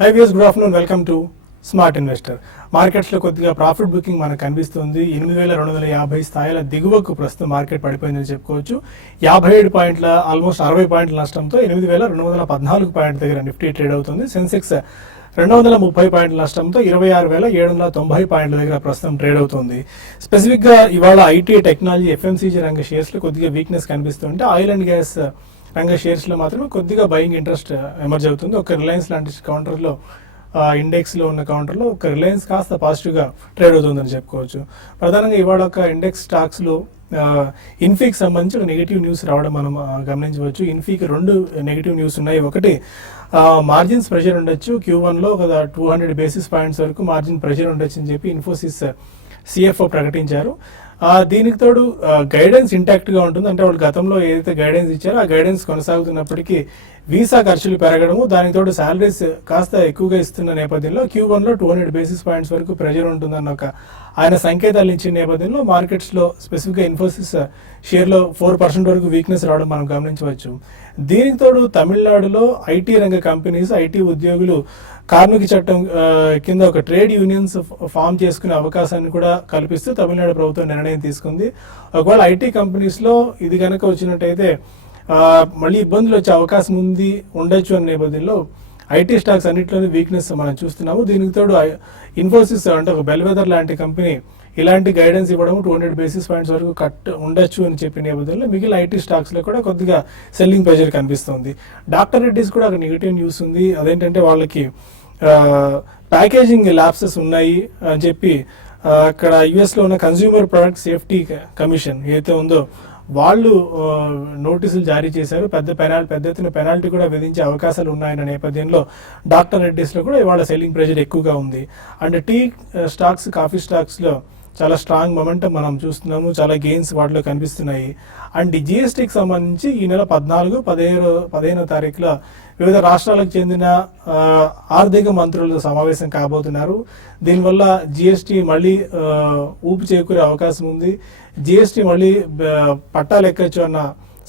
High views, good afternoon. Welcome to smart investor. మార్కెట్స్లో కొద్దిగా profit booking మనకు కనిపిస్తుంది. 8,250 స్థాయిల దిగువకు ప్రస్తుతం మార్కెట్ పడిపోయిందని చెప్పుకోవచ్చు. 57 పాయింట్ల, ఆల్మోస్ట్ 60 పాయింట్ల నష్టంతో 8,214 పాయింట్ల దగ్గర నిఫ్టీ ట్రేడ్ అవుతుంది. సెన్సెక్స్ 230 పాయింట్ల నష్టంతో 26,790 పాయింట్ల దగ్గర ప్రస్తుతం ట్రేడ్ అవుతుంది. స్పెసిఫిక్గా ఇవాళ ఐటీ, టెక్నాలజీ, ఎఫ్ఎంసీజీ రంగ షేర్స్లో కొద్దిగా వీక్నెస్ కనిపిస్తుంటే ఆయిల్ అండ్ గ్యాస్ రంగ షేర్స్లో మాత్రమే కొద్దిగా బయింగ్ ఇంట్రెస్ట్ ఎమర్జ్ అవుతుంది. ఒక రిలయన్స్ లాంటి కౌంటర్లో, ఇండెక్స్లో ఉన్న కౌంటర్లో ఒక రిలయన్స్ కాస్త పాజిటివ్గా ట్రేడ్ అవుతుందని చెప్పుకోవచ్చు. ప్రధానంగా ఇవాళ ఒక ఇండెక్స్ స్టాక్స్లో ఇన్ఫీకి సంబంధించి ఒక నెగిటివ్ న్యూస్ రావడం మనం గమనించవచ్చు. ఇన్ఫీకి 2 నెగిటివ్ న్యూస్ ఉన్నాయి. ఒకటి, మార్జిన్స్ ప్రెషర్ ఉండొచ్చు. Q1లో ఒక 200 బేసిస్ పాయింట్స్ వరకు మార్జిన్ ప్రెషర్ ఉండొచ్చు అని చెప్పి ఇన్ఫోసిస్ CFO ప్రకటించారు. దీనికి తోడు గైడెన్స్ ఇంటాక్ట్గా ఉంటుంది. అంటే వాళ్ళు గతంలో ఏదైతే గైడెన్స్ ఇచ్చారో ఆ గైడెన్స్ కొనసాగుతున్నప్పటికీ వీసా ఖర్చులు పెరగడము, దానికి తోడు శాలరీస్ కాస్త ఎక్కువగా ఇస్తున్న నేపథ్యంలో Q1లో 200 బేసిస్ పాయింట్స్ వరకు ప్రెషర్ ఉంటుందన్న ఒక ఆయన సంకేతాలు ఇచ్చిన నేపథ్యంలో మార్కెట్స్లో స్పెసిఫిక్గా ఇన్ఫోసిస్ షేర్లో 4% వరకు వీక్నెస్ రావడం మనం గమనించవచ్చు. దీనికి తోడు తమిళనాడులో ఐటీ రంగ కంపెనీస్, ఐటీ ఉద్యోగులు కార్మిక చట్టం కింద ఒక ట్రేడ్ యూనియన్స్ ఫామ్ చేసుకునే అవకాశాన్ని కూడా కల్పిస్తూ తమిళనాడు ప్రభుత్వం నిర్ణయం తీసుకుంది. ఒకవేళ ఐటీ కంపెనీస్లో ఇది కనుక వచ్చినట్టయితే మళ్ళీ ఇబ్బందులు వచ్చే అవకాశం ఉండొచ్చు అనే నేపథ్యంలో ఐటీ స్టాక్స్ అన్నింటిలోని వీక్నెస్ మనం చూస్తున్నాము. దీనికి తోడు ఇన్ఫోసిస్ అంటే ఒక బెల్వెదర్ లాంటి కంపెనీ ఇలాంటి గైడెన్స్ ఇవ్వడం 200 బేసిస్ పాయింట్స్ వరకు కట్ ఉండొచ్చు అని చెప్పిన నేపథ్యంలో మిగిలిన ఐటీ స్టాక్స్లో కూడా కొద్దిగా సెల్లింగ్ ప్రెషర్ కనిపిస్తుంది. డాక్టర్ రెడ్డిస్ కూడా ఒక నెగిటివ్ న్యూస్ ఉంది. అదేంటంటే వాళ్ళకి ప్యాకేజింగ్ ల్యాప్సెస్ ఉన్నాయి అని చెప్పి అక్కడ యుఎస్లో ఉన్న కన్స్యూమర్ ప్రొడక్ట్ సేఫ్టీ కమిషన్ ఏదైతే ఉందో వాళ్ళు నోటీసులు జారీ చేశారు. పెద్ద ఎత్తున పెనాల్టీ కూడా విధించే అవకాశాలు ఉన్నాయన్న నేపథ్యంలో డాక్టర్ రెడ్డిస్లో కూడా ఇవాళ సెల్లింగ్ ప్రెషర్ ఎక్కువగా ఉంది. అండ్ టీ స్టాక్స్, కాఫీ స్టాక్స్లో చాలా స్ట్రాంగ్ మొమెంటం మనం చూస్తున్నాము. చాలా గెయిన్స్ వాటిలో కనిపిస్తున్నాయి. అండ్ జిఎస్టీకి సంబంధించి ఈ నెల 14, 15వ తారీఖులో వివిధ రాష్ట్రాలకు చెందిన ఆర్థిక మంత్రులు సమావేశం కాబోతున్నారు. దీనివల్ల జిఎస్టీ మళ్ళీ ఊపు చేకూరే అవకాశం ఉంది. జిఎస్టీ మళ్ళీ పట్టాలు ఎక్కచ్చు అన్న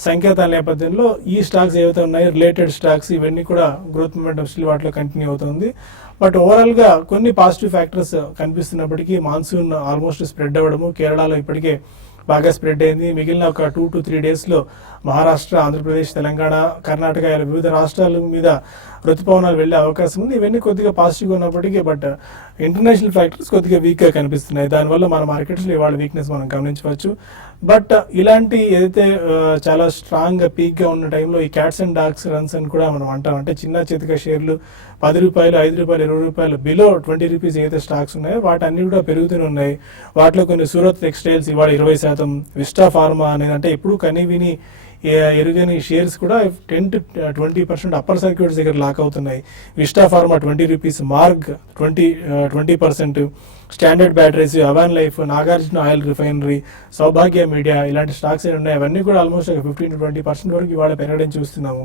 సంకేతాల నేపథ్యంలో ఈ స్టాక్స్ ఏవైతే ఉన్నాయో రిలేటెడ్ స్టాక్స్ ఇవన్నీ కూడా గ్రోత్ మూమెంటం స్టిల్ వాటిలో కంటిన్యూ అవుతుంది. బట్ ఓవరాల్గా కొన్ని పాజిటివ్ ఫ్యాక్టర్స్ కనిపిస్తున్నప్పటికీ మాన్సూన్ ఆల్మోస్ట్ స్ప్రెడ్ అవ్వడము, కేరళలో ఇప్పటికే బాగా స్ప్రెడ్ అయింది. మిగిలిన ఒక 2 to 3 డేస్లో మహారాష్ట్ర, ఆంధ్రప్రదేశ్, తెలంగాణ, కర్ణాటక ఇలా వివిధ రాష్ట్రాల మీద ఋతుపవనాలు వెళ్ళే అవకాశం ఉంది. ఇవన్నీ కొద్దిగా పాజిటివ్గా ఉన్నప్పటికీ బట్ ఇంటర్నేషనల్ ఫ్యాక్టర్స్ కొద్దిగా వీక్గా కనిపిస్తున్నాయి. దానివల్ల మన మార్కెట్స్లో ఇవాళ వీక్నెస్ మనం గమనించవచ్చు. బట్ ఇలాంటి ఏదైతే చాలా స్ట్రాంగ్గా పీక్గా ఉన్న టైంలో ఈ క్యాట్స్ అండ్ డాగ్స్ రన్స్ అని కూడా మనం అంటాం. అంటే చిన్న చితక షేర్లు 10 రూపాయలు, 5 రూపాయలు, 20 రూపాయలు బిలో 20 రూపీస్ ఏదైతే స్టాక్స్ ఉన్నాయో వాటి అన్ని కూడా పెరుగుతూనే ఉన్నాయి. వాటిలో కొన్ని సూరత్ టెక్స్టైల్స్ ఇవాళ 20%, విస్టా ఫార్మా అనేది అంటే ఎప్పుడు కనీవిని ఎరుగని షేర్స్ కూడా 10 to 20% అప్పర్ సర్క్యూట్స్ దగ్గర లాక్ అవుతున్నాయి. Vista Pharma 20 rupees, Marg 20%, Standard Batteries, Avon Life, Nagarjuna oil refinery, Saubhagya media ఇలాంటి స్టాక్స్ ఏమి ఉన్నాయి అవన్నీ కూడా ఆల్మోస్ట్ 15 to 20% వరకు ఇవాళ పెరగడం చూస్తున్నాము.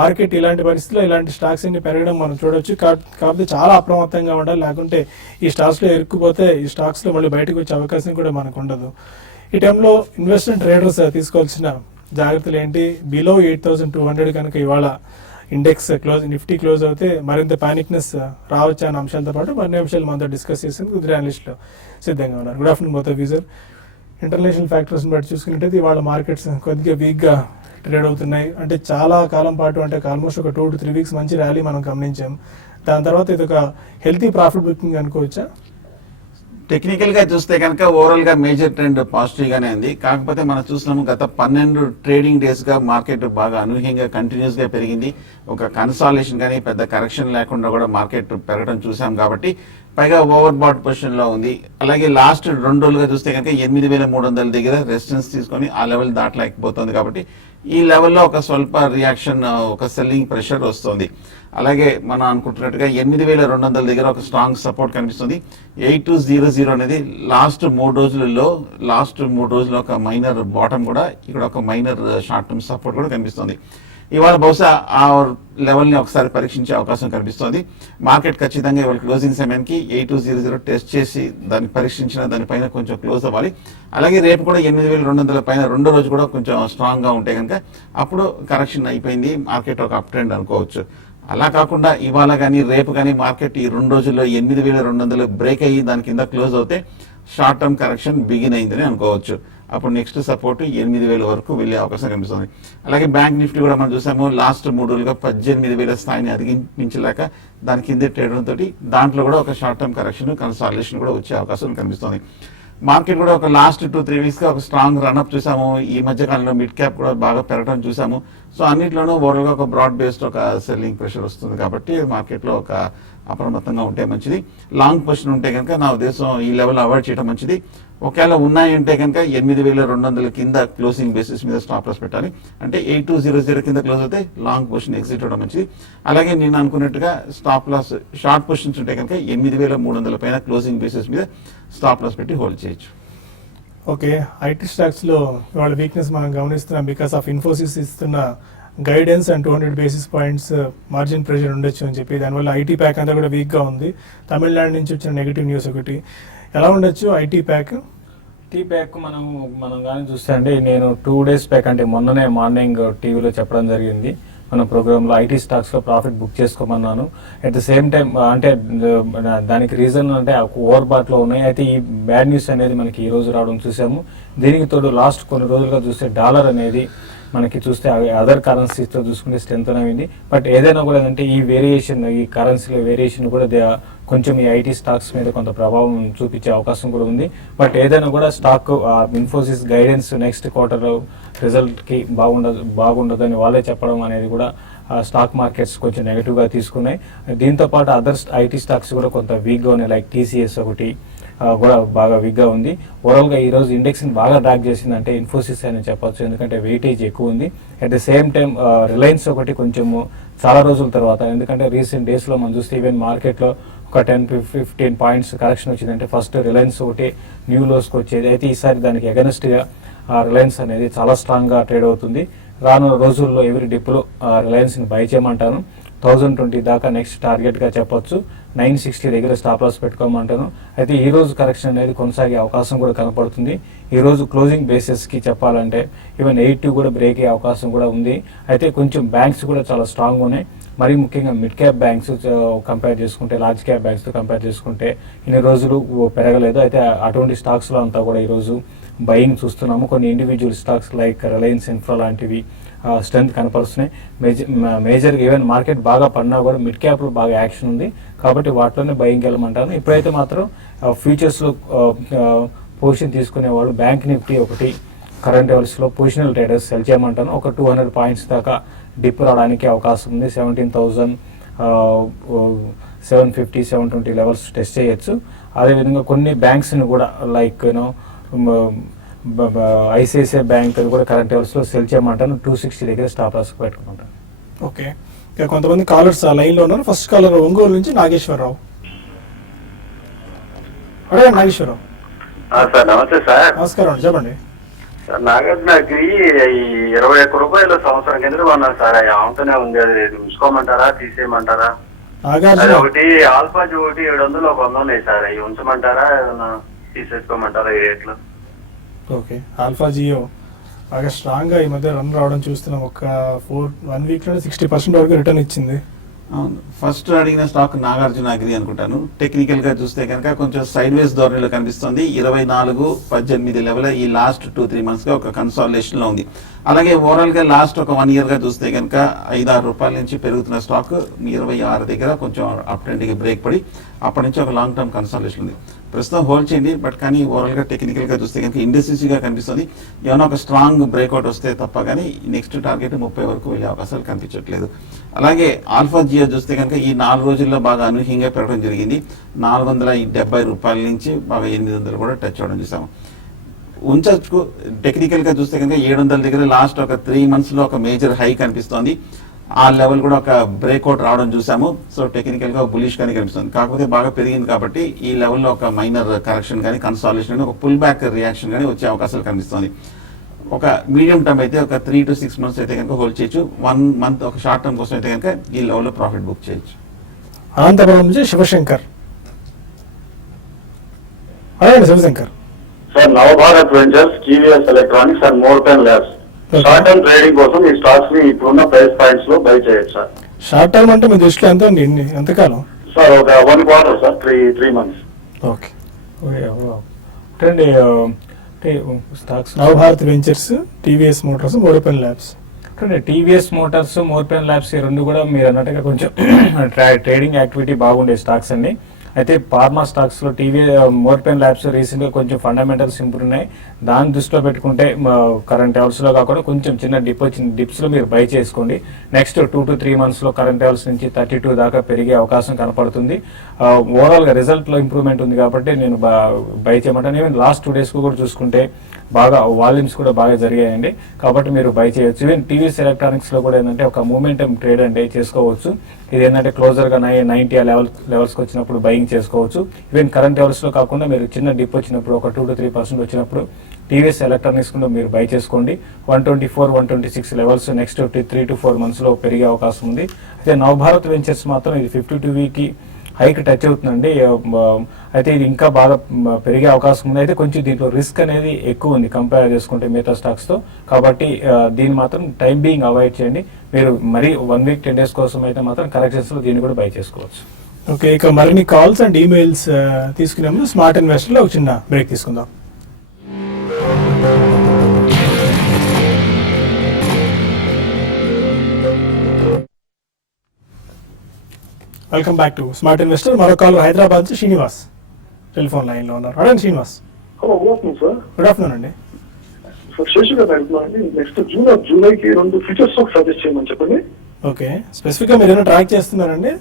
మార్కెట్ ఇలాంటి పరిస్థితుల్లో ఇలాంటి స్టాక్స్ అన్ని పెరగడం మనం చూడొచ్చు. కాకపోతే చాలా అప్రమత్తంగా ఉండాలి, లేకుంటే ఈ స్టాక్స్లో ఇరుక్కుపోతే ఈ స్టాక్స్లో మళ్ళీ బయటకు వచ్చే అవకాశం కూడా మనకు ఉండదు. ఈ టైంలో ఇన్వెస్ట్మెంట్ ట్రేడర్స్ తీసుకోవాల్సిన జాగ్రత్తలు ఏంటి? బిలో 8,200 కనుక ఇవాళ ఇండెక్స్ నిఫ్టీ క్లోజ్ అవుతే మరింత పానిక్నెస్ రావచ్చు అన్న అంశాలతో పాటు మరిన్ని అంశాలు మనతో డిస్కస్ చేసేందుకు కుదిరే అనలిస్టులు సిద్ధంగా ఉన్నారు. Good afternoon both of you sir. International ఫ్యాక్టర్స్ని బట్టి చూసుకున్నట్టయితే ఇవాళ మార్కెట్స్ కొద్దిగా వీక్గా ట్రేడ్ అవుతున్నాయి. అంటే చాలా కాలం పాటు అంటే ఆల్మోస్ట్ ఒక 2 to 3 వీక్స్ మంచి ర్యాలీ మనం గమనించాం. దాని తర్వాత ఇది ఒక హెల్తీ ప్రాఫిట్ బుకింగ్ అనుకోవచ్చా? టెక్నికల్ గా చూస్తే కనుక ఓవరాల్ గా మేజర్ ట్రెండ్ పాజిటివ్ గానే ఉంది. కాకపోతే మనం చూస్తున్నాము గత 12 ట్రేడింగ్ డేస్ గా మార్కెట్ బాగా అనూహ్యంగా కంటిన్యూస్ గా పెరిగింది. ఒక కన్సాలేషన్ కానీ పెద్ద కరెక్షన్ లేకుండా కూడా మార్కెట్ పెరగడం చూసాం. కాబట్టి పైగా ఓవర్ బాట్ పొజిషన్ లో ఉంది. అలాగే లాస్ట్ 2 రోజులుగా చూస్తే కనుక 8,300 దగ్గర రెసిస్టెన్స్ తీసుకొని ఆ లెవెల్ దాటలేకపోతుంది. కాబట్టి ఈ లెవెల్లో ఒక స్వల్ప రియాక్షన్, ఒక సెల్లింగ్ ప్రెషర్ వస్తుంది. అలాగే మనం అనుకుంటున్నట్టుగా 8,200 దగ్గర ఒక స్ట్రాంగ్ సపోర్ట్ కనిపిస్తుంది. 8200 అనేది లాస్ట్ 3 రోజుల్లో ఒక మైనర్ బాటమ్ కూడా, ఇక్కడ ఒక మైనర్ షార్ట్ టర్మ్ సపోర్ట్ కూడా కనిపిస్తుంది. ఇవాళ బహుశా ఆ లెవెల్ని ఒకసారి పరీక్షించే అవకాశం కనిపిస్తోంది. మార్కెట్ ఖచ్చితంగా ఇవాళ క్లోజింగ్ సమయానికి 8200 టెస్ట్ చేసి దాన్ని పరీక్షించిన దానిపైన కొంచెం క్లోజ్ అవ్వాలి. అలాగే రేపు కూడా 8200 పైన రెండో రోజు కూడా కొంచెం స్ట్రాంగ్గా ఉంటే కనుక అప్పుడు కరెక్షన్ అయిపోయింది, మార్కెట్ ఒక అప్ ట్రెండ్ అనుకోవచ్చు. అలా కాకుండా ఇవాళ కానీ రేపు కానీ మార్కెట్ ఈ 2 రోజుల్లో 8,200 బ్రేక్ అయ్యి దాని కింద క్లోజ్ అవుతే షార్ట్ టర్మ్ కరెక్షన్ బిగిన్ అయిందని అనుకోవచ్చు. అప్పుడు నెక్స్ట్ సపోర్ట్ 8,000 వరకు వెళ్ళే అవకాశం కనిపిస్తుంది. అలాగే బ్యాంక్ నిఫ్టీ కూడా మనం చూసాము, లాస్ట్ 3 రోజులుగా 18,000 స్థాయిని అధిగమించలేక దాని కిందే ట్రేడ్ తోటి దాంట్లో కూడా ఒక షార్ట్ టర్మ్ కరెక్షన్ కన్సాలిడేషన్ కూడా వచ్చే అవకాశం కనిపిస్తుంది. మార్కెట్ కూడా ఒక లాస్ట్ 2-3 వీక్స్ గా ఒక స్ట్రాంగ్ రన్అప్ చూసాము. ఈ మధ్య కాలంలో మిడ్ క్యాప్ కూడా బాగా పెరగడం చూసాము. సో అన్నిట్లోనూ ఓవరాల్ గా ఒక బ్రాడ్ బేస్డ్ ఒక సెల్లింగ్ ప్రెషర్ వస్తుంది కాబట్టి మార్కెట్ లో ఒక అప్రమత్తంగా ఉంటే మంచిది. లాంగ్ పొజిషన్ ఉంటే కనుక నా ఉద్దేశం ఈ లెవెల్ అవాయిడ్ చేయడం మంచిది. ఒకవేళ ఉన్నాయంటే కనుక 8,200 కింద క్లోజింగ్ బేసిస్ మీద స్టాప్ లాస్ పెట్టాలి. అంటే 8200 కింద క్లోజ్ అయితే లాంగ్ పొజిషన్ ఎగ్జిట్ అవడం మంచిది. అలాగే నేను అనుకున్నట్టుగా స్టాప్ లాస్ షార్ట్ పొజిషన్స్ ఉంటే కనుక 8,300 పైన క్లోజింగ్ బేసిస్ మీద స్టాప్ లాస్ పెట్టి హోల్డ్ చేయొచ్చు. ఓకే, ఐటీ స్టాక్స్ లో వాళ్ళ వీక్నెస్ మనం గమనిస్తున్నాం బికాస్ ఆఫ్ ఇన్ఫోసిస్ ఇస్తున్న guidance and 200 basis points margin pressure ఉండొచ్చు అని చెప్పి దానివల్ల ఐటీ ప్యాక్ అంతా కూడా వీక్గా ఉంది. తమిళనాడు నుంచి వచ్చిన నెగిటివ్ న్యూస్ ఒకటి. ఎలా ఉండొచ్చు ఐటీ ప్యాక్? మనం కానీ చూస్తే అండి, నేను 2 days బ్యాక్ అంటే మొన్ననే మార్నింగ్ టీవీలో చెప్పడం జరిగింది. మన ప్రోగ్రాంలో ఐటీ స్టాక్స్లో ప్రాఫిట్ బుక్ చేసుకోమన్నాను. అట్ ద సేమ్ టైం అంటే దానికి రీజన్ అంటే ఓవర్ బాట్లో ఉన్నాయి. అయితే ఈ బ్యాడ్ న్యూస్ అనేది మనకి ఈ రోజు రావడం చూసాము. దీనికి తోడు లాస్ట్ కొన్ని రోజులుగా చూస్తే డాలర్ అనేది మనకి చూస్తే అదర్ కరెన్సీస్తో చూసుకుంటే స్ట్రెంత్ అయింది. బట్ ఏదైనా కూడా ఏంటంటే ఈ వేరియేషన్, ఈ కరెన్సీలో వేరియేషన్ కూడా కొంచెం ఈ ఐటీ స్టాక్స్ మీద కొంత ప్రభావం చూపించే అవకాశం కూడా ఉంది. బట్ ఏదైనా కూడా stock Infosys guidance next quarter రిజల్ట్కి బాగుండదని వాళ్ళే చెప్పడం అనేది కూడా స్టాక్ మార్కెట్స్ కొంచెం నెగిటివ్గా తీసుకున్నాయి. దీంతోపాటు అదర్ ఐటీ స్టాక్స్ కూడా కొంత వీక్గా ఉన్నాయి. లైక్ టీసీఎస్ ఒకటి కూడా బాగా వీక్గా ఉంది. ఓవరాల్గా ఈరోజు ఇండెక్స్ని బాగా డ్రాక్ చేసిందంటే ఇన్ఫోసిస్ అని చెప్పొచ్చు, ఎందుకంటే వెయిటేజ్ ఎక్కువ ఉంది. At the same time Reliance ఒకటి కొంచెము చాలా రోజుల తర్వాత, ఎందుకంటే రీసెంట్ డేస్లో మనం చూస్తే ఈవెన్ మార్కెట్లో ఒక 10-15 పాయింట్స్ కరెక్షన్ వచ్చిందంటే ఫస్ట్ రిలయన్స్ ఒకటి న్యూ లోస్కి వచ్చేది. అయితే ఈసారి దానికి అగెనెస్ట్గా రిలయన్స్ అనేది చాలా స్ట్రాంగ్గా ట్రేడ్ అవుతుంది. రానున్న రోజుల్లో ఎవరి డిప్లో రిలయన్స్ని బై చేయమంటాను. 1020 దాకా నెక్స్ట్ టార్గెట్గా చెప్పొచ్చు. 960 దగ్గర స్టాప్ లాస్ పెట్టుకోమంటాను. అయితే ఈ రోజు కరెక్షన్ అనేది కొనసాగే అవకాశం కూడా కనపడుతుంది. ఈ రోజు క్లోజింగ్ బేసిస్కి చెప్పాలంటే ఈవెన్ 82 కూడా బ్రేక్ అయ్యే అవకాశం కూడా ఉంది. అయితే కొంచెం బ్యాంక్స్ కూడా చాలా స్ట్రాంగ్ ఉన్నాయి. మరీ ముఖ్యంగా మిడ్ క్యాప్ బ్యాంక్స్ కంపేర్ చేసుకుంటే లార్జ్ క్యాప్ బ్యాంక్స్తో కంపేర్ చేసుకుంటే ఇన్ని రోజులు పెరగలేదు. అయితే అటువంటి స్టాక్స్లో అంతా కూడా ఈరోజు బయింగ్ చూస్తున్నాము. కొన్ని individual stocks like Reliance infra లాంటివి స్ట్రెంత్ కనపరుస్తున్నాయి. మేజర్గా ఈవెన్ మార్కెట్ బాగా పడినా కూడా మిడ్ క్యాప్లో బాగా యాక్షన్ ఉంది కాబట్టి వాటిలోనే బయింగ్ వెళ్ళమంటాను. ఇప్పుడైతే మాత్రం ఫ్యూచర్స్లో పొజిషన్ తీసుకునేవాళ్ళు బ్యాంక్ నిఫ్టీ ఒకటి కరెంట్ లెవెల్స్లో పొజిషనల్ ట్రేడర్స్ సెల్ చేయమంటాను. ఒక 200 పాయింట్స్ దాకా డిప్ రావడానికి అవకాశం ఉంది. 17,750-720 లెవెల్స్ టెస్ట్ చేయొచ్చు. అదేవిధంగా కొన్ని బ్యాంక్స్ని కూడా లైక్ ఐసిఐసిఐ బ్యాంక్ కూడా కరెంట్ లెవెల్స్లో సెల్ చేయమంటాను. 260 దగ్గర స్టాప్ లాస్ పెట్టుకుంటాను. ఓకే, ఇక కొంతమంది కాలర్స్ లైన్లో ఉన్నారు. ఫస్ట్ కాలర్ ఒంగోలు నుంచి నాగేశ్వరరావు. అదే నాగేశ్వరరావు సార్ నమస్తే సార్. నమస్కారం అండి, చెప్పండి. సార్ నాగార్జునకి 21 రూపాయలు సంవత్సరం కింద కొన్నాను సార్. అవి అమ్ముతూనే ఉంది. అది ఉంచుకోమంటారా తీసేయమంటారా? అది ఒకటి ఆల్ఫాజ్ ఒకటి 700 ఒక 100 ఉన్నాయి సార్. అవి ఉంచమంటారా ఏదన్నా తీసేసుకోమంటారా ఈ రేట్లో? ఓకే, ఆల్ఫా జియో బాగా స్ట్రాంగ్గా ఈ మధ్య రన్ రావడం చూస్తున్నాం. ఒక 1 వీక్లో 60% వరకు రిటర్న్ ఇచ్చింది. అవును, ఫస్ట్ అడిగిన స్టాక్ నాగార్జున అగ్రి అనుకుంటాను. టెక్నికల్ గా చూస్తే కనుక కొంచెం సైడ్ వేస్ ధోరణిలో కనిపిస్తుంది. 24-18 లెవెల్ ఈ లాస్ట్ 2-3 మంత్స్ గా ఒక కన్సాలిడేషన్ లో ఉంది. అలాగే ఓవరాల్ గా లాస్ట్ ఒక 1 year గా చూస్తే కనుక 5-6 రూపాయల నుంచి పెరుగుతున్న స్టాక్ 26 దగ్గర కొంచెం అప్ ట్రెండ్ కి బ్రేక్ పడి అప్పటి నుంచి ఒక లాంగ్ టర్మ్ కన్సాలిడేషన్ ఉంది. ప్రస్తుతం హోల్డ్ చేయండి. బట్ కానీ ఓవరాల్ గా టెక్నికల్ గా చూస్తే కనుక ఇండస్ట్రీగా కనిపిస్తుంది. ఏమైనా ఒక స్ట్రాంగ్ బ్రేక్అవుట్ వస్తే తప్ప కానీ నెక్స్ట్ టార్గెట్ 30 వరకు వెళ్ళే అవకాశాలు కనిపించట్లేదు. అలాగే ఆల్ఫా జియో చూస్తే కనుక ఈ 4 రోజుల్లో బాగా అనూహ్యంగా పెరగడం జరిగింది. 470 రూపాయల నుంచి బాగా 800 కూడా టచ్ అవడం చూసాము. ఉంచచ్చు. టెక్నికల్ గా చూస్తే కనుక 700 దగ్గర లాస్ట్ ఒక 3 months లో ఒక మేజర్ హై కనిపిస్తోంది. ఆ లెవెల్ కూడా ఒక బ్రేక్అవుట్ రావడం చూసాము. సో టెక్నికల్ గా బులిష్ గానే కనిపిస్తుంది. కాకపోతే బాగా పెరిగింది కాబట్టి ఈ లెవెల్లో ఒక మైనర్ కరెక్షన్ కానీ కన్సాలిడేషన్ కానీ ఒక పుల్ బ్యాక్ రియాక్షన్ కానీ వచ్చే అవకాశాలు కనిపిస్తుంది. ఒక మీడియం టర్మ్ అయితే ఒక 3 to 6 months అయితే కనుక హోల్డ్ చేయొచ్చు. 1 month ఒక షార్ట్ టర్మ్ కోసం అయితే కనుక ఈ లెవెల్లో ప్రాఫిట్ బుక్ చేయొచ్చు. అనంతపురం నుంచి శివశంకర్. అదే Shivshankar sir, Navabharat ventures, TVS electronics and Morepen labs short term trading కోసం ఈ స్టాక్స్ ని ఇప్పుడున్న ప్రైస్ పాయింట్స్ లో బై చేయొచ్చు సార్. షార్ట్ టర్మ్ అంటే మీ దృష్టిలో ఎంత అండి, ఎంతకాలం? సార్ ఒక 1 quarter సార్, 3 months. ఓకే. అంటే stocks Navabharat ventures, TVS Motors, Morepen Labs. అంటే టీవీఎస్ మోటార్స్, మోర్పెన్ ల్యాబ్స్ ఈ రెండు కూడా మీరు అన్నట్టుగా కొంచెం ట్రేడింగ్ యాక్టివిటీ బాగుండే స్టాక్స్ అండి. అయితే ఫార్మా స్టాక్స్ లో మోర్పెన్ ల్యాబ్స్ రీసెంట్ గా కొంచెం ఫండమెంటల్స్ ఇంప్రూవ్ ఉన్నాయి. దాన్ని దృష్టిలో పెట్టుకుంటే కరెంట్ లెవెల్స్ లో కాకుండా కొంచెం చిన్న డిప్స్ లో మీరు బై చేసుకోండి. నెక్స్ట్ 2 to 3 months లో కరెంట్ లెవెల్స్ నుంచి 32 దాకా పెరిగే అవకాశం కనపడుతుంది. ఓవరాల్ గా రిజల్ట్ లో ఇంప్రూవ్మెంట్ ఉంది కాబట్టి నేను బై చేయమంటాను. ఈవెన్ లాస్ట్ 2 days కూడా చూసుకుంటే బాగా వాల్యూమ్స్ కూడా బాగా జరిగాయండి, కాబట్టి మీరు బై చేయొచ్చు. ఈవెన్ టీవీఎస్ ఎలక్ట్రానిక్స్ లో కూడా ఏంటంటే ఒక మూమెంటం ట్రేడ్ అంటే చేసుకోవచ్చు. ఇది ఏంటంటే క్లోజర్ గా 90 లెవెల్స్కి వచ్చినప్పుడు బయింగ్ చేసుకోవచ్చు. ఈవెన్ కరెంట్ లెవెల్స్ లో కాకుండా మీరు చిన్న డిప్ వచ్చినప్పుడు ఒక 2 to 3% వచ్చినప్పుడు టీవీఎస్ ఎలక్ట్రానిక్స్ కూడా మీరు బై చేసుకోండి. 124, 126 లెవెల్స్ నెక్స్ట్ 3 to 4 months లో పెరిగే అవకాశం ఉంది. అయితే నవభారత్ వెంచర్స్ మాత్రం ఇది 52 week హైక్ టచ్ అవుతుందండి. అయితే ఇది ఇంకా బాగా పెరిగే అవకాశం ఉంది. అయితే కొంచెం దీంట్లో రిస్క్ అనేది ఎక్కువ ఉంది కంపేర్ చేసుకుంటే మిగతా స్టాక్స్ తో, కాబట్టి దీన్ని మాత్రం టైం బీయింగ్ అవాయిడ్ చేయండి. మీరు మరీ 1 week 10 days కోసం అయితే మాత్రం కరెక్షన్స్ లో దీన్ని కూడా బై చేసుకోవచ్చు. ఓకే, ఇక మరిన్ని కాల్స్ అండ్ ఈమెయిల్స్ తీసుకునే ముందు స్మార్ట్ ఇన్వెస్టర్ లో ఒక చిన్న బ్రేక్ తీసుకుందాం. Welcome back to smart investor. మరో కాల్ హైదరాబాద్ నుంచి శ్రీనివాస్ టెలిఫోన్ లైన్ లో ఉన్నారు. అడగండి Srinivas. Hello, good afternoon sir. Good afternoon అండి. సార్ శేషు గారు అడుగుతున్నానండి, నెక్స్ట్ జూలైకి 2 ఫ్యూచర్ స్టాక్ సజెస్ట్ చేయమని చెప్పండి. ఓకే, స్పెసిఫిక్ గా మీరు ఏమైనా ట్రాక్ చేస్తున్నారండి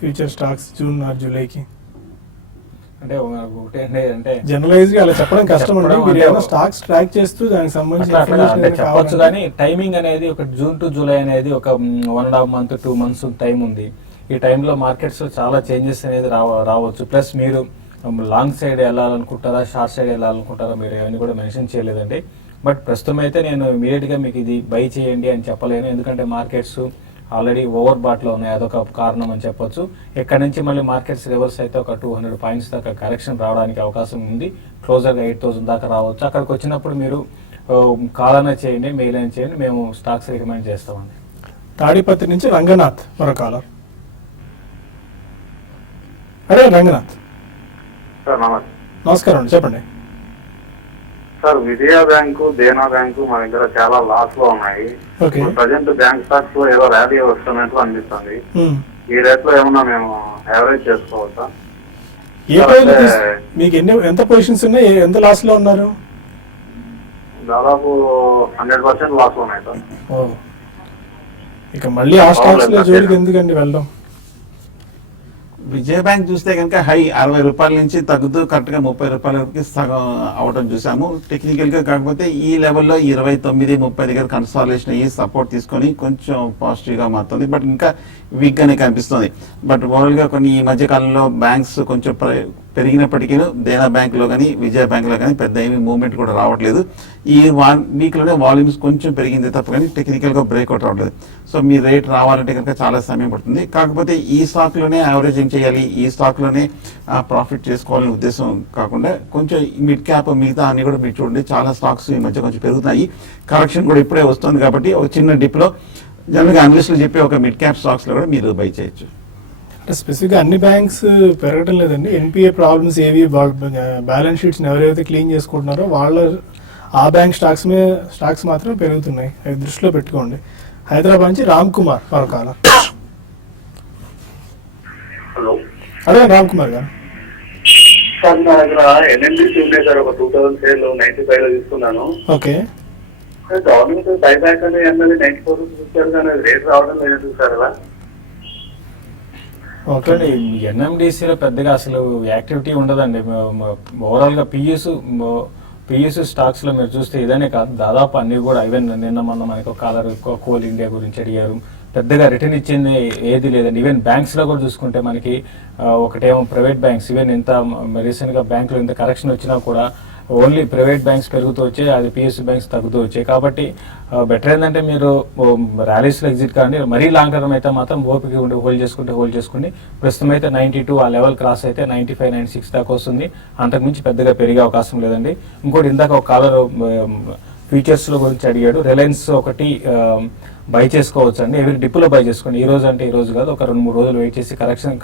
ఫ్యూచర్ స్టాక్స్ జూన్ ఆర్ జూలైకి? అంటే ఒకటి అంటే జనరలైజ్ గా అలా చెప్పడం కష్టం అండి. చెప్పడం మీరు అంటే ఏమైనా స్టాక్స్ ట్రాక్ చేస్తూ దానికి సంబంధించి అంటే చెప్పొచ్చు, కానీ టైమింగ్ అనేది ఒక June to July అనేది ఒక 1.5 month 2 months టైం ఉంది. ఈ టైంలో మార్కెట్స్ లో చాలా చేంజెస్ అనేది రావచ్చు. ప్లస్ మీరు లాంగ్ సైడ్ వెళ్ళాలనుకుంటారా, షార్ట్ సైడ్ వెళ్ళాలనుకుంటారా, మీరు అవన్నీ కూడా మెన్షన్ చేయలేదండి. బట్ ప్రస్తుతం అయితే నేను ఇమీడియట్ గా మీకు ఇది బై చేయండి అని చెప్పలేను, ఎందుకంటే మార్కెట్స్ ఆల్రెడీ ఓవర్ బాట్లో ఉన్నాయి, అదొక కారణం అని చెప్పొచ్చు. ఇక్కడ నుంచి మళ్ళీ మార్కెట్స్ రివర్స్ అయితే ఒక 200 points దాకా కరెక్షన్ రావడానికి అవకాశం ఉంది. క్లోజర్గా 8,000 దాకా రావచ్చు. అక్కడికి వచ్చినప్పుడు మీరు కాల్ అయినా చేయండి, మెయిల్ అయినా చేయండి, మేము స్టాక్స్ రికమెండ్ చేస్తామండి. తాడిపత్రి నుంచి రంగనాథ్ మరో కాలర్. అదే రంగనాథ్ సార్ నమస్తే. నమస్కారం అండి, చెప్పండి. సార్ విజయ బ్యాంకు, దేనా బ్యాంకు మా దగ్గర చాలా లాస్ లో ఉన్నాయి. ఓకే. ప్రజెంట్ బ్యాంక్ స్టాక్స్ లో ఏదో ర్యాలీ వస్తున్నట్టు అనిపిస్తుంది. ఈ రేట్ లో ఏమన్నా మేము యావరేజ్ చేసుకోవచ్చా? ఏ ప్రైస్ మీకు ఎంత పొజిషన్స్ ఉన్నాయి, ఎంత లాస్ లో ఉన్నారు? దాదాపు 100% లాస్ ఉన్నాయి సార్. ఇక మళ్ళీ ఆ స్టాక్స్ లో జోలికి ఎందుకండి వెళ్ళడం? విజయ బ్యాంక్ చూస్తే కనుక హై 60 రూపాయల నుంచి తగ్గుతూ కరెక్ట్ గా 30 రూపాయల వరకు సగం అవడం చూసాము టెక్నికల్ గా. కాకపోతే ఈ లెవెల్లో 29-30 దగ్గర కన్సాలేషన్ అయ్యి సపోర్ట్ తీసుకొని కొంచెం పాజిటివ్ గా మారుతుంది, బట్ ఇంకా వీక్ గానే కనిపిస్తుంది. బట్ ఓవరాల్ గా కొన్ని ఈ మధ్య కాలంలో బ్యాంక్స్ కొంచెం పెరిగినప్పటికీ దేనా బ్యాంక్ లో కానీ విజయ బ్యాంక్ లో కానీ పెద్ద ఏమీ మూవ్మెంట్ కూడా రావట్లేదు. ఈ వీక్ లోనే వాల్యూమ్స్ కొంచెం పెరిగింది తప్ప కానీ టెక్నికల్ గా బ్రేక్అవుట్ రావట్లేదు. సో మీ రేట్ రావాలంటే కనుక చాలా సమయం పడుతుంది. కాకపోతే ఈ స్టాక్ లోనే యావరేజింగ్ చేయాలి, ఈ స్టాక్ లోనే ప్రాఫిట్ చేసుకోవాలనే ఉద్దేశం కాకుండా కొంచెం మిడ్ క్యాప్ మిగతా అన్ని కూడా మీరు చూడండి, చాలా స్టాక్స్ ఈ మధ్య కొంచెం పెరుగుతున్నాయి. కరెక్షన్ కూడా ఇప్పుడే వస్తుంది కాబట్టి ఒక చిన్న డిప్ లో జనరల్గా అనలిస్టులు చెప్పే ఒక మిడ్ క్యాప్ స్టాక్స్ లో కూడా మీరు బై చేయొచ్చు. అంటే స్పెసిఫిక్గా అన్ని బ్యాంక్స్ పెరగటం లేదండి. ఎన్పిఏ ప్రాబ్లమ్స్ ఏవి, బ్యాలెన్స్ షీట్స్ ఎవరైతే క్లీన్ చేసుకుంటున్నారో వాళ్ళ ఆ బ్యాంక్ స్టాక్స్ మాత్రమే పెరుగుతున్నాయి, అవి దృష్టిలో పెట్టుకోండి. హైదరాబాద్ నుంచి రామ్ కుమార్ మరో కాలర్. హలో, అదే రామ్ కుమార్ గారు. సార్ నా దగ్గర ఎన్ఎండిసి ఉన్నాయి సార్, ఒక 2000 షేర్లు 95 లో తీసుకున్నాను. ఓకే. గవర్నమెంట్ బైబ్యాక్ అనేది 94 ఇచ్చారు కానీ రేట్ రావడం లేదు సార్. అలా ఓకే. ఎన్ఎండిసిలో పెద్దగా అసలు యాక్టివిటీ ఉండదండి. ఓవరాల్ గా పిఎస్ స్టాక్స్ లో మీరు చూస్తే ఇదనే కాదు, దాదాపు అన్ని కూడా ఈవెన్ నిన్న మొన్న మనకి ఒక కాలర్ కోల్ ఇండియా గురించి అడిగారు, పెద్దగా రిటర్న్ ఇచ్చింది ఏది లేదండి. ఈవెన్ బ్యాంక్స్ లో కూడా చూసుకుంటే మనకి ఒకటేమో ప్రైవేట్ బ్యాంక్స్, ఈవెన్ ఇంత రీసెంట్ గా బ్యాంక్ లో ఇంత కరెక్షన్ వచ్చినా కూడా ఓన్లీ ప్రైవేట్ బ్యాంక్స్ పెరుగుతూ వచ్చాయి, అది పిఎస్సి బ్యాంక్స్ తగ్గుతూ వచ్చాయి. కాబట్టి బెటర్ ఏంటంటే మీరు ర్యాలీస్లో ఎగ్జిట్ కానీ మరీ లాంగ్ టర్మ్ అయితే మాత్రం ఓపిక ఉండి హోల్డ్ చేసుకోండి. ప్రస్తుతం అయితే 92 ఆ లెవెల్ క్రాస్ అయితే 95-96 దాకా వస్తుంది, అంతకుమించి పెద్దగా పెరిగే అవకాశం లేదండి. ఇంకోటి ఇందాక ఒక కాలర్ ఫ్యూచర్స్లో గురించి అడిగాడు. రిలయన్స్ ఒకటి బై చేసుకోవచ్చు అండి, ఎవరి డిప్లో బై చేసుకోండి. ఈ రోజు అంటే ఈ రోజు కాదు, ఒక 2-3 రోజులు వెయిట్ చేసి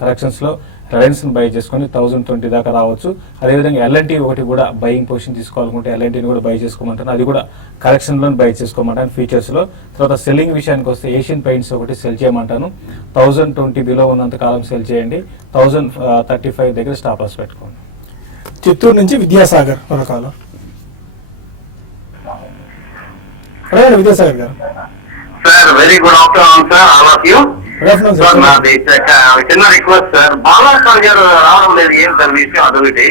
కరెక్షన్స్లో రిలయన్స్ని బై చేసుకొని 1020 దాకా రావచ్చు. అదేవిధంగా ఎల్ఎన్టీ ఒకటి కూడా బయింగ్ పొజిషన్ తీసుకోవాలనుకుంటే ఎల్ఎన్టీని కూడా బై చేసుకోమంటాను, అది కూడా కరెక్షన్లో బై చేసుకోమంటాను ఫ్యూచర్స్లో. తర్వాత సెల్లింగ్ విషయానికి వస్తే ఏషియన్ పెయింట్స్ ఒకటి సెల్ చేయమంటాను. 1020 బిలో ఉన్నంత కాలం సెల్ చేయండి, 1035 దగ్గర స్టాప్ లాస్ పెట్టుకోండి. చిత్తూరు నుంచి విద్యాసాగర్ మరొకాల. అడగండి విద్యాసాగర్ గారు. Sir very good afternoon sir, all of you. Good afternoon sir sir. నాది చిన్న రిక్వెస్ట్ సార్, బాలాసార్ గారు రావడం లేదు, ఏం సార్ విషయం అదొకటి.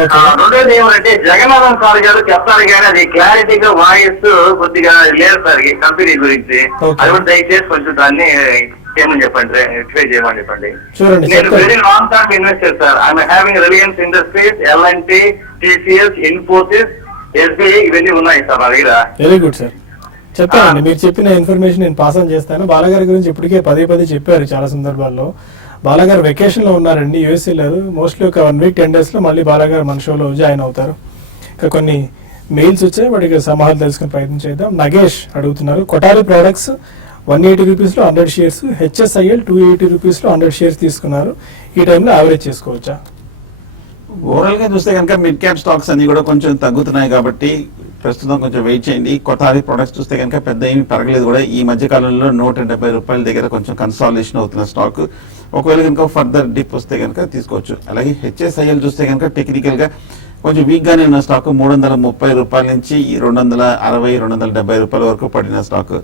ఓకే. రెండోది ఏమంటే జగన్నాథన్ సార్ గారు చెప్తారు కానీ అది క్లారిటీగా వాయిస్ కొద్దిగా లేదు సార్ ఈ కంపెనీ గురించి. Okay. అది కూడా దయచేసి కొంచెం దాన్ని చేయమని చెప్పండి, ఎక్స్ప్లెయిన్ చేయమని చెప్పండి. చూడండి నేను చెప్తాను. Very long term investor sir. I'm having Reliance Industries, L and T, TCS, Infosys, SBI ఇవన్నీ ఉన్నాయి సార్ నా దగ్గర. వెరీ గుడ్ సార్, చెప్తానండి. మీరు చెప్పిన ఇన్ఫర్మేషన్ నేను పాస్ ఆన్ చేస్తాను. బాలగారి గురించి ఇప్పటికే పదే చెప్పారు చాలా సందర్భాల్లో. బాలగారు వెకేషన్ లో ఉన్నారండి, యూఎస్ వెళ్ళారు. మోస్ట్లీ ఒక 1 వీక్ 10 days లో మళ్ళీ బాలగారు మన షోలో జాయిన్ అవుతారు. ఇంకా కొన్ని మెయిల్స్ వచ్చాయి, వాటికి సమాధానం తెలుసుకునే ప్రయత్నం చేద్దాం. నగేష్ అడుగుతున్నారు, కొటారి ప్రోడక్ట్స్ 180 రూపీస్లో 100 షేర్స్, హెచ్ఎస్ఐఎల్ 280 రూపీస్లో 100 షేర్స్ తీసుకున్నారు. ఈ టైంలో యావరేజ్ చేసుకోవచ్చా? ఓవరాల్ గా చూస్తే కనుక మిడ్ క్యాప్ స్టాక్స్ అన్ని కూడా కొంచెం తగ్గుతున్నాయి కాబట్టి ప్రస్తుతం కొంచెం వెయిట్ చేయండి. కొటారి ప్రొడక్ట్స్ చూస్తే కనుక పెద్ద ఏమి పెరగలేదు కూడా. ఈ మధ్య కాలంలో 170 రూపాయల దగ్గర కొంచెం కన్సాలిడేషన్ అవుతున్న స్టాక్. ఒకవేళ కనుక ఫర్దర్ డిప్ వస్తే కనుక తీసుకోవచ్చు. అలాగే హెచ్ఎస్ఐఎల్ చూస్తే కనుక టెక్నికల్ గా కొంచెం వీక్ గానే ఉన్న స్టాక్. 330 రూపాయల నుంచి 260, 270 రూపాయల వరకు పడిన స్టాక్.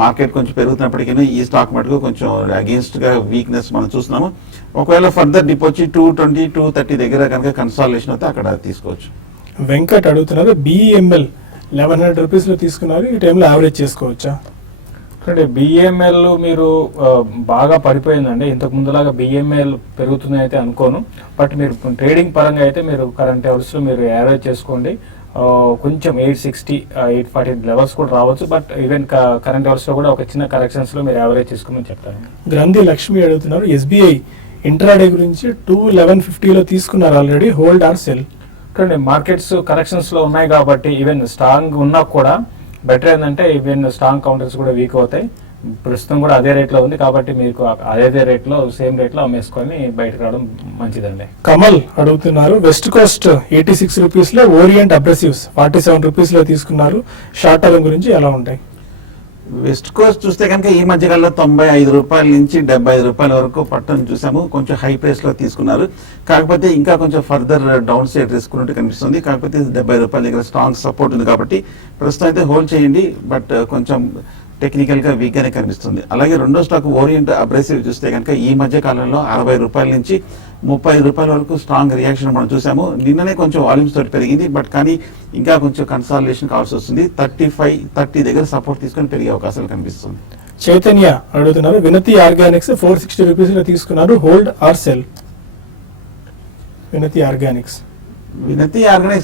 మార్కెట్ కొంచెం పెరుగుతున్నప్పటికీ ఈ స్టాక్ మటుకు కొంచెం అగేన్స్ట్ గా వీక్నెస్ మనం చూస్తున్నాము. ఒకవేళ ఫర్దర్ డిప్ వచ్చి 220, 230 దగ్గర కనుక కన్సాలిడేషన్ అయితే అక్కడ తీసుకోవచ్చు. వెంకట్ అడుగుతున్నారు, బిఈఎంఎల్ 1100 రూపీస్లో తీసుకున్నారు. ఈ టైంలో యావరేజ్ చేసుకోవచ్చా? అంటే బిఎంఎల్ మీరు బాగా పడిపోయిందండి. ఇంతకు ముందులాగా బిఎంఎల్ పెరుగుతుంది అయితే అనుకోను. బట్ మీరు ట్రేడింగ్ పరంగా అయితే మీరు కరెంట్ అవర్స్లో మీరు యావరేజ్ చేసుకోండి. కొంచెం 860, 840 లెవెల్స్ కూడా రావచ్చు. బట్ ఈవెన్ కరెంట్ అవర్స్లో కూడా ఒక చిన్న కరెక్షన్స్లో మీరు యావరేజ్ చేసుకోమని చెప్తాను. గ్రంథి లక్ష్మి అడుగుతున్నారు, ఎస్బీఐ ఇంట్రాడే గురించి 211.50లో తీసుకున్నారు ఆల్రెడీ, హోల్డ్ ఆర్ సెల్? చూడండి మార్కెట్స్ కరెక్షన్స్ లో ఉన్నాయి కాబట్టి ఈవెన్ స్ట్రాంగ్ ఉన్నా కూడా బెటర్ ఏంటంటే ఈవెన్ స్ట్రాంగ్ కౌంటర్స్ కూడా వీక్ అవుతాయి. ప్రస్తుతం కూడా అదే రేట్లో ఉంది కాబట్టి మీకు అదే రేట్లో సేమ్ రేట్లో అమ్మేసుకొని బయటకు రావడం మంచిదండి. కమల్ అడుగుతున్నారు, వెస్ట్ కోస్ట్ 86 రూపీస్లో, ఓరియంట్ అబ్రెసివ్స్ 47 రూపీస్లో తీసుకున్నారు. షార్ట్ టర్మ్ గురించి ఎలా ఉంటాయి? వెస్ట్ కోస్ట్ చూస్తే కనుక ఈ మధ్యకాలంలో 95 రూపాయల నుంచి 75 రూపాయల వరకు పట్టణం చూసాము. కొంచెం హై ప్రైస్ లో తీసుకున్నారు. కాకపోతే ఇంకా కొంచెం ఫర్దర్ డౌన్ సైడ్ రిస్క్ ఉన్నట్టు కనిపిస్తుంది. కాకపోతే 70 రూపాయల దగ్గర స్ట్రాంగ్ సపోర్ట్ ఉంది కాబట్టి ప్రస్తుతం అయితే హోల్డ్ చేయండి. బట్ కొంచెం టెక్నికల్ గా వీక్ గానే కనిపిస్తుంది. అలాగే రెండో స్టాక్ ఓరియంట్ అబ్రెసివ్ చూస్తే కనుక ఈ మధ్య కాలంలో 60 రూపాయల నుంచి 30 రూపాయల వరకు స్ట్రాంగ్ రియాక్షన్ మనం చూసాము. నిన్ననే కొంచెం వాల్యూమ్స్ తోటి పెరిగింది. బట్ కానీ ఇంకా కొంచెం కన్సాలిడేషన్ కావాల్సి వస్తుంది. 35, 30 దగ్గర సపోర్ట్ తీసుకొని పెరిగే అవకాశాలు కనిపిస్తుంది. చైతన్య అడుగుతున్నారు, వినతి ఆర్గానిక్స్ 460 రూపీస్లో తీసుకున్నారు, హోల్డ్ ఆర్ సెల్? వినతి ఆర్గానిక్స్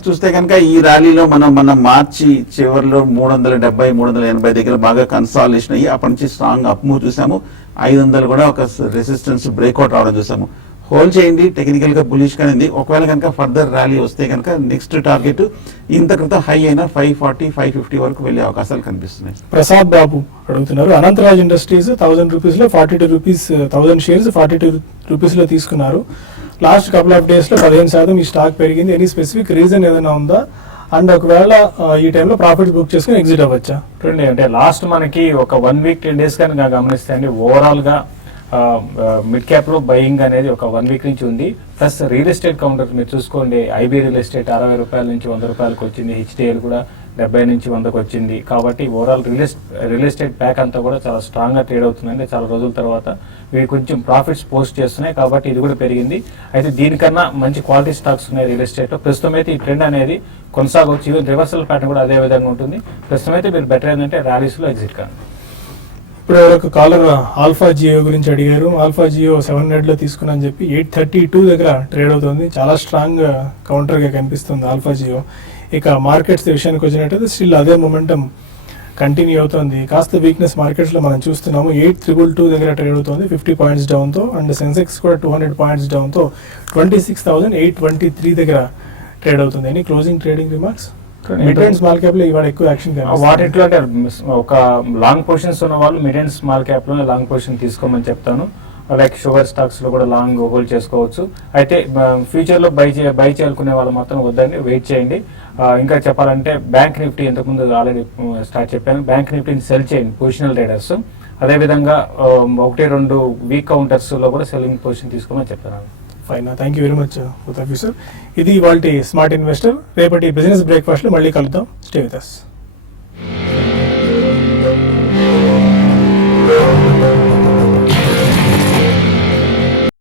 చూస్తే కనుక ఈ ర్యాలీలో మనం మార్చి చివరిలో 370, 380 దగ్గర బాగా కన్సాలిడేషన్ అయ్యి అప్పటి నుంచి స్ట్రాంగ్ అప్ మూవ్ చూసాము. 500 కూడా ఒక రెసిస్టెన్స్ బ్రేక్అవుట్ రావడం చూసాము. హోల్డ్ చేయండి, టెక్నికల్ గా బులిష్ గా ఉంది. ఒకవేళ కనుక ఫర్దర్ ర్యాలీ వస్తే కనుక నెక్స్ట్ టార్గెట్ ఇంత క్రితం హై అయిన 540, 550 వరకు వెళ్లే అవకాశాలు కనిపిస్తున్నాయి. ప్రసాద్ బాబు అడుగుతున్నారు, అనంతరాజ్ ఇండస్ట్రీస్ 1000 రూపీస్లో 42 రూపీస్ 1000 షేర్స్ 42 రూపీస్లో తీసుకున్నారు. లాస్ట్ కపుల్ ఆఫ్ డేస్ లో 15% ఈ స్టాక్ పెరిగింది. ఎనీ స్పెసిఫిక్ రీజన్ ఏదైనా ఉందా? అండ్ ఒకవేళ ఈ టైంలో ప్రాఫిట్ బుక్ చేసుకుని ఎగ్జిట్ అవ్వచ్చా? చూడండి అంటే లాస్ట్ మనకి ఒక 1 వీక్ 10 days కనుక గమనిస్తే అండి, ఓవరాల్ గా మిడ్ క్యాప్ లో బయింగ్ అనేది ఒక 1 వీక్ నుంచి ఉంది. ప్లస్ రియల్ ఎస్టేట్ కౌంటర్ మీరు చూసుకోండి, ఐబీ రియల్ ఎస్టేట్ 60 రూపాయల నుంచి 100 రూపాయలకు వచ్చింది. హెచ్డిఎల్ కూడా 70 నుంచి 100కు వచ్చింది. కాబట్టి ఓవరాల్ రియల్ ఎస్టేట్ ప్యాక్ అంతా కూడా చాలా స్ట్రాంగ్ గా ట్రేడ్ అవుతుందండి. చాలా రోజుల తర్వాత వీళ్ళు కొంచెం ప్రాఫిట్స్ పోస్ట్ చేస్తున్నాయి కాబట్టి ఇది కూడా పెరిగింది. అయితే దీనికన్నా మంచి క్వాలిటీ స్టాక్స్ ఉన్నాయి రియల్ ఎస్టేట్ లో. ప్రస్తుతం అయితే ఈ ట్రెండ్ అనేది కొనసాగవచ్చు. ఈవెన్ రివర్సల్ ప్యాటర్న్ కూడా అదే విధంగా ఉంటుంది. ప్రస్తుతం అయితే మీరు బెటర్ ఏంటంటే ర్యాలీస్ లో ఎగ్జిట్ కాదు. ఇప్పుడు ఒక కాలర్ ఆల్ఫా జియో గురించి అడిగారు. ఆల్ఫా జియో 700లో తీసుకున్నా అని చెప్పి 832 దగ్గర ట్రేడ్ అవుతుంది. చాలా స్ట్రాంగ్ కౌంటర్ గా కనిపిస్తుంది ఆల్ఫా జియో. ఇక మార్కెట్స్ విషయానికి వచ్చినట్టయితే స్టిల్ అదే మొమెంటం కంటిన్యూ అవుతుంది. కాస్త వీక్నెస్ మార్కెట్స్ లో మనం చూస్తున్నాము. 8222 దగ్గర ట్రేడ్ అవుతుంది 50 పాయింట్స్ డౌన్ తో. అండ్ సెన్సెక్స్ కూడా 200 పాయింట్స్ డౌన్ తో 26,823 దగ్గర ట్రేడ్ అవుతుంది. Any closing trading remarks? Mid and small cap లో ఇవాళ ఎక్కువ యాక్షన్ వాటిలో అంటే ఒక లాంగ్ పొజిషన్స్ ఉన్న వాళ్ళు మిడ్ అండ్ స్మాల్ క్యాప్ లోనే లాంగ్ పొజిషన్ తీసుకోమని చెప్తాను. లైక్ షుగర్ స్టాక్స్ లో కూడా లాంగ్ హోల్డ్ చేసుకోవచ్చు. అయితే ఫ్యూచర్ లో బై చేయాలనుకునే వాళ్ళు మాత్రం వద్దండి, వెయిట్ చేయండి. ఇంకా చెప్పాలంటే బ్యాంక్ నిఫ్టీ ఇంతకుముందు ఆల్రెడీ స్టార్ట్ చెప్పాను, బ్యాంక్ నిఫ్టీని సెల్ చేయండి పొజిషనల్ ట్రేడర్స్. అదేవిధంగా 1-2 వీక్ కౌంటర్స్ లో కూడా సెల్లింగ్ పొజిషన్ తీసుకోమని చెప్తాను. Fine, thank you very much both of you sir. ఇది ఇవాల్టి స్మార్ట్ ఇన్వెస్టర్. రేపటి బిజినెస్ బ్రేక్ఫాస్ట్ లో మళ్ళీ కలుద్దాం. Stay with us.